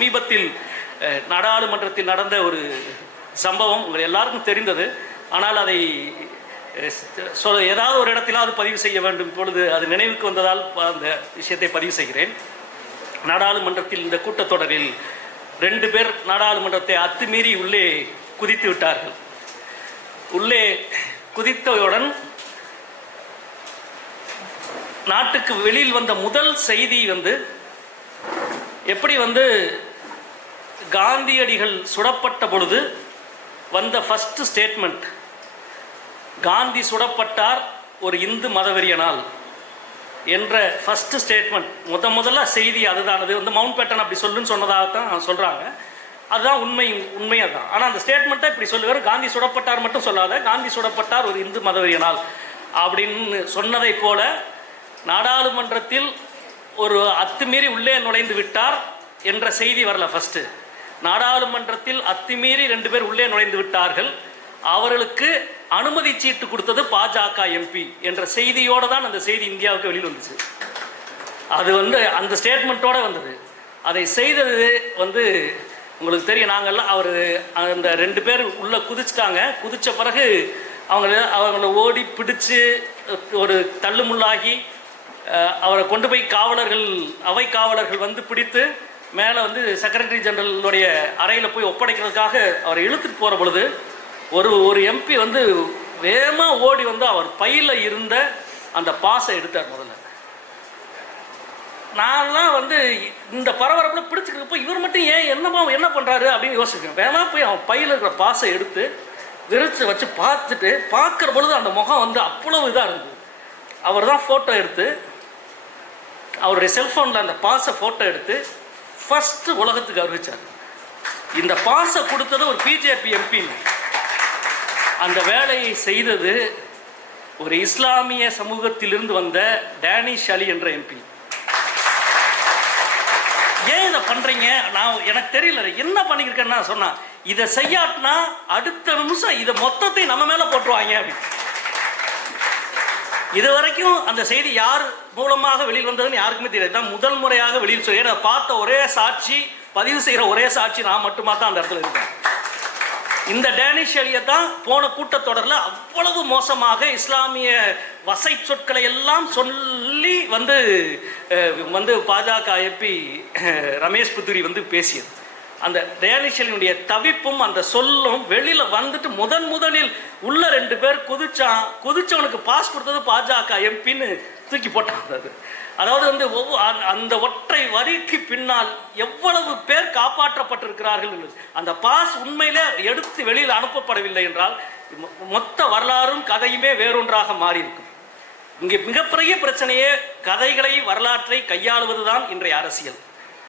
சமீபத்தில் நாடாளுமன்றத்தில் நடந்த ஒரு சம்பவம் உங்கள் எல்லாருக்கும் தெரிந்தது. ஆனால் அதை சொல் ஏதாவது ஒரு இடத்திலாவது பதிவு செய்ய வேண்டும். பொழுது அது நினைவுக்கு வந்ததால் அந்த விஷயத்தை பதிவு செய்கிறேன். நாடாளுமன்றத்தில் இந்த கூட்டத்தொடரில் ரெண்டு பேர் நாடாளுமன்றத்தை அத்துமீறி உள்ளே குதித்து விட்டார்கள். உள்ளே குதித்தவுடன் நாட்டுக்கு வெளியில் வந்த முதல் செய்தி வந்து எப்படி வந்து காந்தியடிகள் சுடப்பட்ட பொழுது வந்த ஃபர்ஸ்ட் ஸ்டேட்மெண்ட் காந்தி சுடப்பட்டார் ஒரு இந்து மதவெறியனால் என்ற ஃபஸ்ட்டு ஸ்டேட்மெண்ட் முத முதல்ல செய்தி அதுதான். அது வந்து மவுண்ட் பேட்டன் அப்படி சொல்லுன்னு சொன்னதாக தான் சொல்கிறாங்க அதுதான் உண்மை உண்மையாக தான் ஆனால் அந்த ஸ்டேட்மெண்ட்டை இப்படி சொல்லுவார் காந்தி சுடப்பட்டார் மட்டும் சொல்லாத காந்தி சுடப்பட்டார் ஒரு இந்து மதவெறியனால் அப்படின்னு சொன்னதைப் போல நாடாளுமன்றத்தில் ஒரு அத்துமீறி உள்ளே நுழைந்து விட்டார் என்ற செய்தி வரல ஃபஸ்ட்டு நாடாளுமன்றத்தில் அத்துமீறி ரெண்டு பேர் உள்ளே நுழைந்து விட்டார்கள். அவர்களுக்கு அனுமதி சீட்டு கொடுத்தது பாஜக எம்பி என்ற செய்தியோடு தான் அந்த செய்தி இந்தியாவுக்கு வெளியில் வந்துச்சு. அது வந்து அந்த ஸ்டேட்மெண்ட்டோடு வந்தது. அதை செய்தது வந்து உங்களுக்கு தெரியும் நாங்கள்லாம் அவர் அந்த ரெண்டு பேர் உள்ளே குதிச்சிட்டாங்க. குதித்த பிறகு அவங்கள அவங்கள ஓடி பிடிச்சு ஒரு தள்ளுமுள்ளாகி அவரை கொண்டு போய் காவலர்கள் அவை காவலர்கள் வந்து பிடித்து மேலே வந்து செக்ரட்டரி ஜெனரலுடைய அறையில் போய் ஒப்படைக்கிறதுக்காக அவரை இழுத்துட்டு போகிற பொழுது ஒரு ஒரு எம்பி வந்து வேகமாக ஓடி வந்து அவர் பையில் இருந்த அந்த பாஸை எடுத்தார் முதல்ல. நான்லாம் வந்து இந்த பரபரப்பில் பிடிச்சிக்கிறப்போ இவர் மட்டும் ஏன் என்னமா என்ன பண்ணுறாரு அப்படின்னு யோசிக்கிறேன் வேணா போய் அவன் பையில் இருக்கிற பாஸை எடுத்து விரிச்சு வச்சு பார்த்துட்டு பார்க்குற பொழுது அந்த முகம் வந்து அவ்வளவு இதாக இருந்தது. அவர் தான் ஃபோட்டோ எடுத்து அவருடைய செல்ஃபோனில் அந்த பாஸை ஃபோட்டோ எடுத்து ஃபஸ்ட்டு உலகத்துக்கு அறிவிச்சார். இந்த பாஸை கொடுத்தது ஒரு பிஜேபி எம்பி அந்த வேலையை செய்தது ஒரு இஸ்லாமிய சமூகத்திலிருந்து வந்த டேனிஷ் அலி என்ற எம்பி ஏன் இதை பண்றீங்க? நான் எனக்கு தெரியல. என்ன பண்ணியிருக்கேன்னு நான் சொன்னேன் இதை செய்யாட்டினா அடுத்த நிமிஷம் இதை மொத்தத்தை நம்ம மேல போட்டுருவாங்க அப்படின்னு. இது வரைக்கும் அந்த செய்தி யார் மூலமாக வெளியில் வந்ததுன்னு யாருக்குமே தெரியாது தான் முதல் முறையாக வெளியில் சொல்லி ஏன்னா பார்த்த ஒரே சாட்சி பதிவு செய்கிற ஒரே சாட்சி நான் மட்டுமா தான் அந்த இடத்துல இருக்கேன். இந்த டேனிஷ் அலியை தான் போன கூட்டத்தொடரில் அவ்வளவு மோசமாக இஸ்லாமிய வசை சொற்களை எல்லாம் சொல்லி வந்து வந்து பாஜக எம்பி ரமேஷ் புத்துரி வந்து பேசியது. அந்த டேனிஷ் தவிப்பும் அந்த சொல்லும் வெளியில வந்துட்டு முதன் முதலில் உள்ள ரெண்டு பேர் குதிச்சான். குதிச்சவனுக்கு பாஸ் கொடுத்தது பாஜக எம்பின்னு தூக்கி போட்டான் அது. அதாவது வந்து அந்த- அந்த ஒற்றை வரிக்கு பின்னால் எவ்வளவு பேர் காப்பாற்றப்பட்டிருக்கிறார்கள் என்பது. அந்த பாஸ் உண்மையிலே எடுத்து வெளியில் அனுப்பப்படவில்லை என்றால் மொ- மொத்த வரலாறும் கதையுமே வேறொன்றாக மாறியிருக்கும். இங்கே மிகப்பெரிய பிரச்சனையே கதைகளை வரலாற்றை கையாளுவதுதான் இன்றைய அரசியல்.